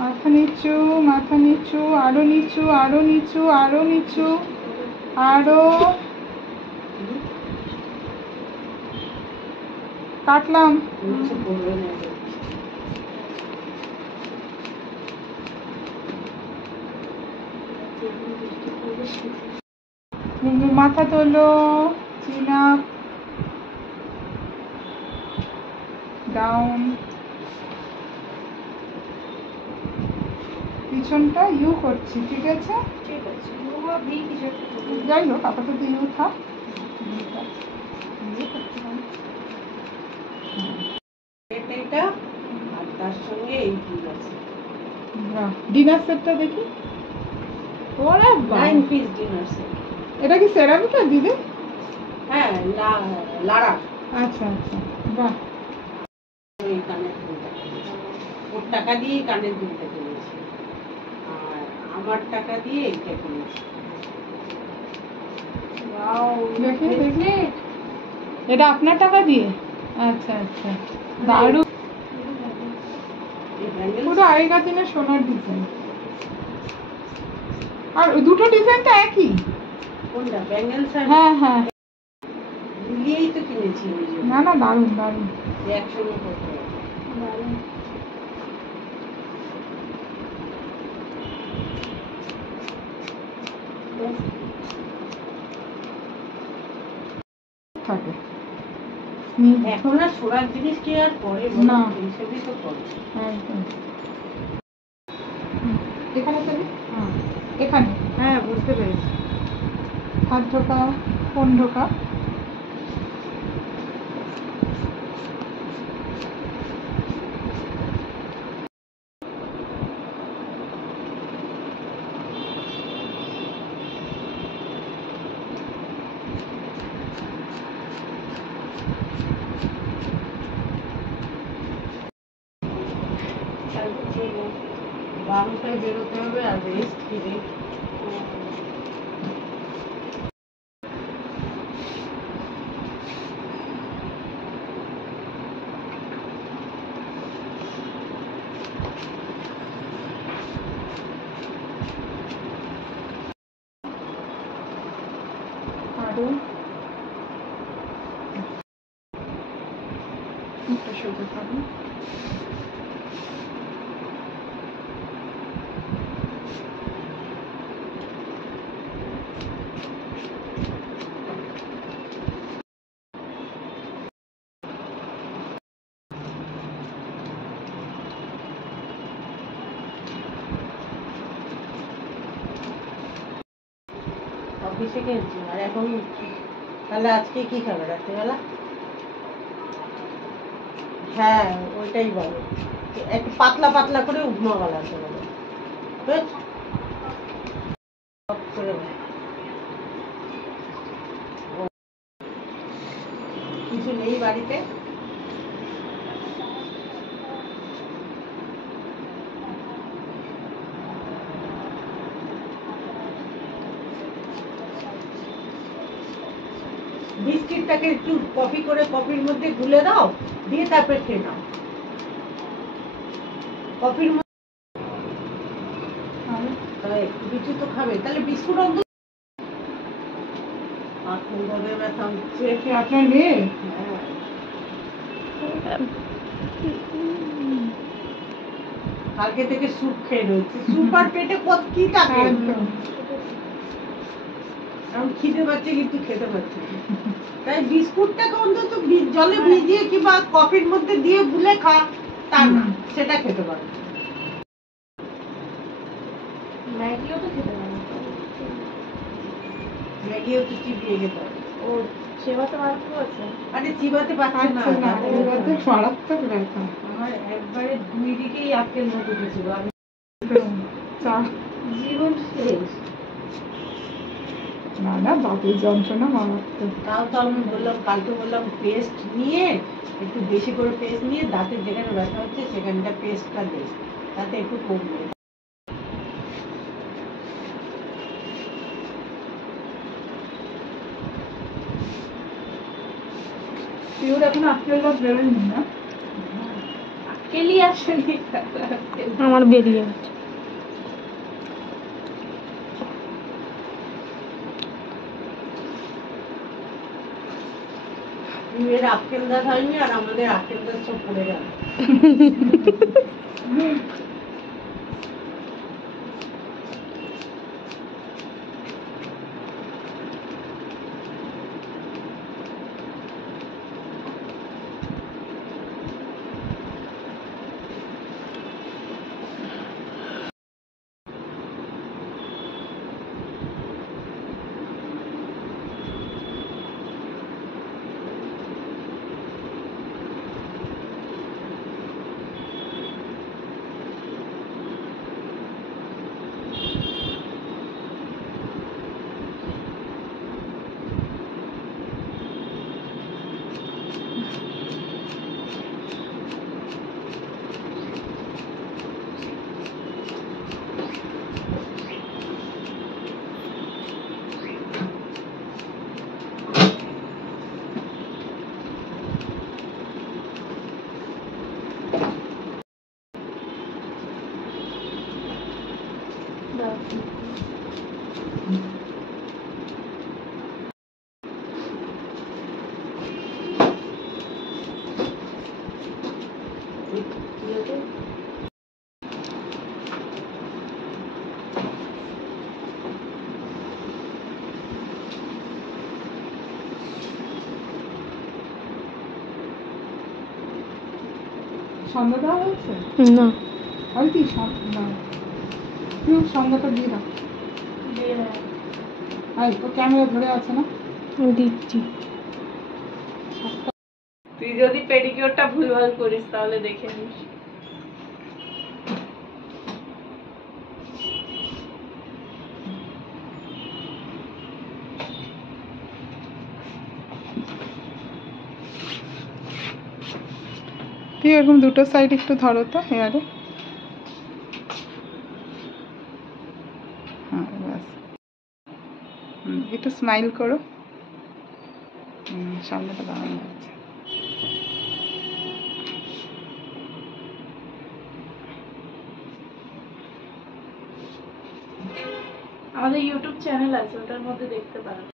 মাথা নিচু, মাথা নিচু, আরো নিচু, আরো নিচু, আরো নিচু, আরো। কাটলাম। মাথা তোলো, চিন আপ, ডাউন, পিছনটা ইউ করছি, ঠিক আছে? যাই হোক, আপাতত ইউ থাক। ডিনার সেটটা দেখি। ওরে 9 পিস ডিনার সেট। এটা কি সেরামিকা দিদি? হ্যাঁ, লারা। আচ্ছা আচ্ছা, বাহ। ওই কানের দুলটা ওর টাকা দিয়ে কানের দুলটা কিনেছি, আর আমার টাকা দিয়ে এইটা কিনেছি। ওয়াও, দেখি দেখি। এটা আপনার টাকা দিয়ে? আচ্ছা আচ্ছা, দারুণ। পুরো আগেকার দিনের সোনার ডিজাইন। আর দুটো ডিজাইন তো একই। কোনটা? ব্যাঙ্গেলস? হ্যাঁ হ্যাঁ, মিলিয়েই তো কিনেছি। না না, দারুণ দারুণ, একসঙ্গে করতে হবে। দারুণ থাকে। এখন আর সোনার জিনিস কি আর পরে না, এইসবই তো করে। একদম। এখানে চলি, হ্যাঁ এখানে, হ্যাঁ বুঝতে পেরেছি। হাত ঢোকা, ফোন ঢোকা। বারোটায় বেরোতে হবে, আর রেস্ট ফিরে আরো একটা সোজা পাবো। অফিসে গেছি, আর এখন তাহলে আজকে কি খাবে রাত্রিবেলা? হ্যাঁ ওইটাই বলো, একটু পাতলা পাতলা করে উপমা বানাতে বলো। কিছু নেই বাড়িতে? বিস্কিটটাকে একটু কফি করে কফির মধ্যে গুলে দাও, দিয়ে তারপরে খেয়ে নাও। কফির মধ্যে একটু কিছু তো খাবে, তাহলে বিস্কুট অন্তত। ব্যথা হচ্ছে আপনার মেয়ে? কালকে থেকে স্যুপ খেয়ে রয়েছে, স্যুপ আর পেটে কত কি থাকে। এখন খিদে পাচ্ছে কিন্তু খেতে পাচ্ছে না, তাই বিস্কুটটাকে অন্তত জলে ভিজিয়ে কিংবা কফির মধ্যে দিয়ে গুলে খা, তা না সেটা খেতে পারে। ম্যাগিও তো খেতে পারে, ম্যাগিও তো চিবিয়ে খেতে পারে। ও চিবাতে পারতো আছে, আরে চিবাতে পারছে না, চিবাতে মারাত্মক ব্যথা। আমার একবারে দুই দিকেই আটকেল মতো দিয়েছিল, আমি জীবন শেষ। না না, বাতের যন্ত্রণা মারাত্মক। তাও তো আমি বললাম, কালকে বললাম পেস্ট নিয়ে, একটু বেশি করে পেস্ট নিয়ে দাঁতের যেখানে ব্যথা হচ্ছে সেখানটা পেস্টটা দে, তাতে একটু কমবে। পিওর এখন আজকাল বেরোয়নি না, কেলি আসেনি, আমার বেরিয়ে গেছে। এর আক্কেল দাঁত হয়নি আর আমাদের আক্কেল দাঁত সব পড়ে গেল। সন্ধ্যা দেওয়া হয়েছে না, আর কি তুই সন্ধ্যাটা দিয়ে রাখ। ও ক্যামেরা ধরে আছে না, দিচ্ছি। তুই যদি পেডিকিউরটা ভুলভাল করিস তাহলে দেখে নিস। তুই এরকম দুটো সাইড একটু ধরো তো হেয়ারে। হ্যাঁ ব্যাস, একটু স্মাইল করো। সামনেটা দাঁড়ানো যাচ্ছে। আমাদের ইউটিউব চ্যানেল আছে, ওটার মধ্যে দেখতে পারো।